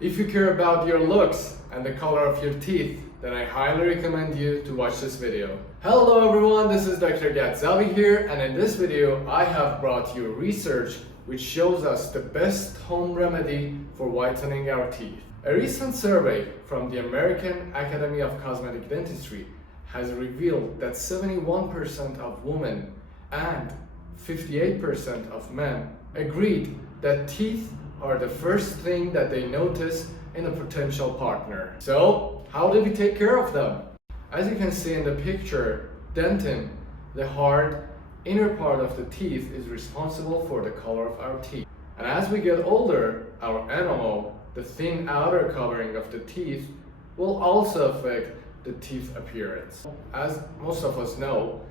If you care about your looks and the color of your teeth, then I highly recommend you to watch this video. Hello everyone, this is Dr. Gatzavi here, and in this video I have brought you research which shows us the best home remedy for whitening our teeth. A recent survey from the American Academy of Cosmetic Dentistry has revealed that 71% of women and 58% of men agreed that teeth are the first thing that they notice in a potential partner. So, how do we take care of them? As you can see in the picture, dentin, the hard inner part of the teeth, is responsible for the color of our teeth. And as we get older, our enamel, the thin outer covering of the teeth, will also affect the teeth appearance. As most of us know,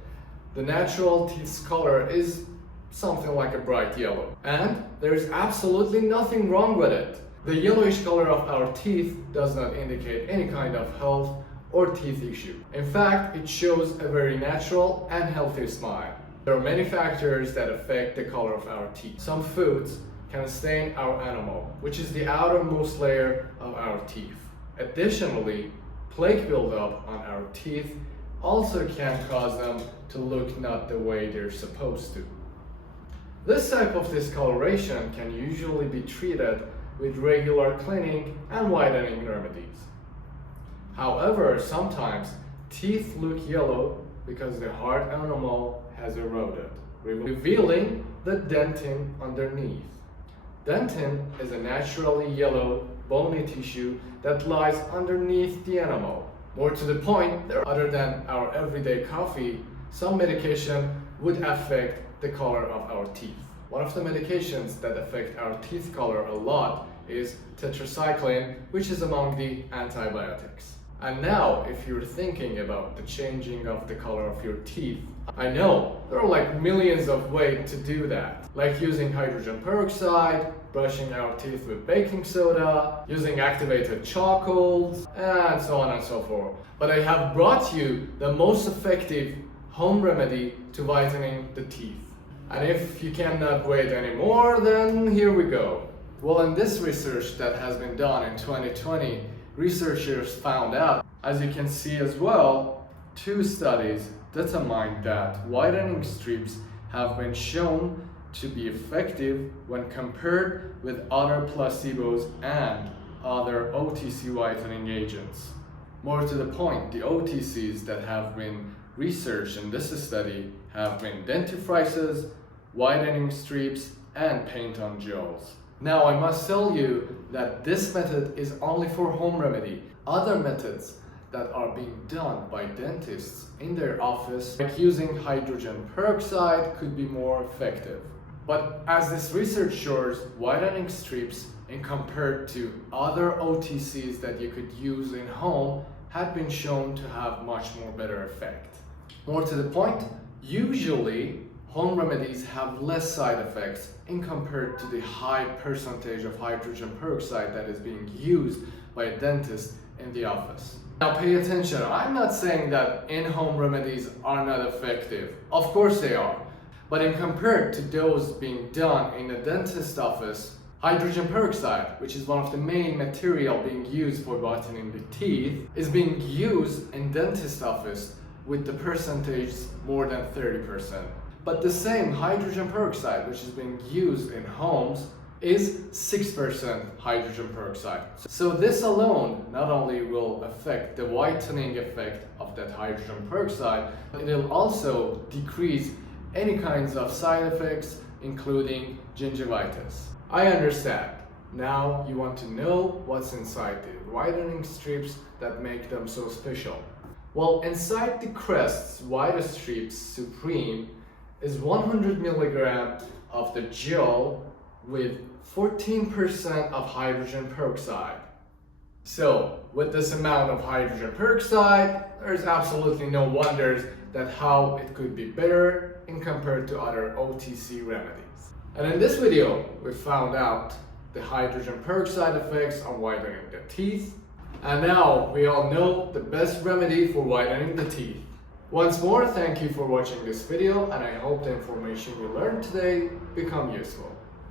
the natural teeth's color is something like a bright yellow. And there is absolutely nothing wrong with it. The yellowish color of our teeth does not indicate any kind of health or teeth issue. In fact, it shows a very natural and healthy smile. There are many factors that affect the color of our teeth. Some foods can stain our enamel, which is the outermost layer of our teeth. Additionally, plaque buildup on our teeth also can cause them to look not the way they're supposed to. This type of discoloration can usually be treated with regular cleaning and whitening remedies. However, sometimes teeth look yellow because the hard enamel has eroded, revealing the dentin underneath. Dentin is a naturally yellow bony tissue that lies underneath the enamel. More to the point, other than our everyday coffee, some medication would affect the color of our teeth. One of the medications that affect our teeth color a lot is tetracycline, which is among the antibiotics. And now, if you're thinking about the changing of the color of your teeth, I know there are like millions of ways to do that, like using hydrogen peroxide, brushing our teeth with baking soda, using activated charcoals, and so on and so forth. But I have brought you the most effective home remedy to whitening the teeth. And if you cannot wait anymore, then here we go. Well, in this research that has been done in 2020, researchers found out, as you can see as well, 2 studies determined that whitening strips have been shown to be effective when compared with other placebos and other OTC whitening agents. More to the point, the OTCs that have been researched in this study have been dentifrices, whitening strips, and paint-on gels. Now, I must tell you that this method is only for home remedy. Other methods that are being done by dentists in their office, like using hydrogen peroxide, could be more effective. But as this research shows, whitening strips, in compared to other OTCs that you could use in home, have been shown to have much more better effect. More to the point, usually home remedies have less side effects in compared to the high percentage of hydrogen peroxide that is being used by a dentist in the office. Now pay attention, I'm not saying that in-home remedies are not effective. Of course they are. But in compared to those being done in a dentist office, hydrogen peroxide, which is one of the main material being used for whitening the teeth, is being used in dentist office with the percentage more than 30%. But the same hydrogen peroxide, which is being used in homes, is 6% hydrogen peroxide. So this alone not only will affect the whitening effect of that hydrogen peroxide, but it will also decrease any kinds of side effects, including gingivitis. I understand. Now you want to know what's inside the whitening strips that make them so special. Well, inside the Crest's White Strips Supreme is 100 milligrams of the gel with 14% of hydrogen peroxide. So, with this amount of hydrogen peroxide, there's absolutely no wonders that how it could be better in compared to other OTC remedies. And in this video, we found out the hydrogen peroxide effects on whitening the teeth. And now we all know the best remedy for whitening the teeth. Once more, thank you for watching this video, and I hope the information you learned today become useful.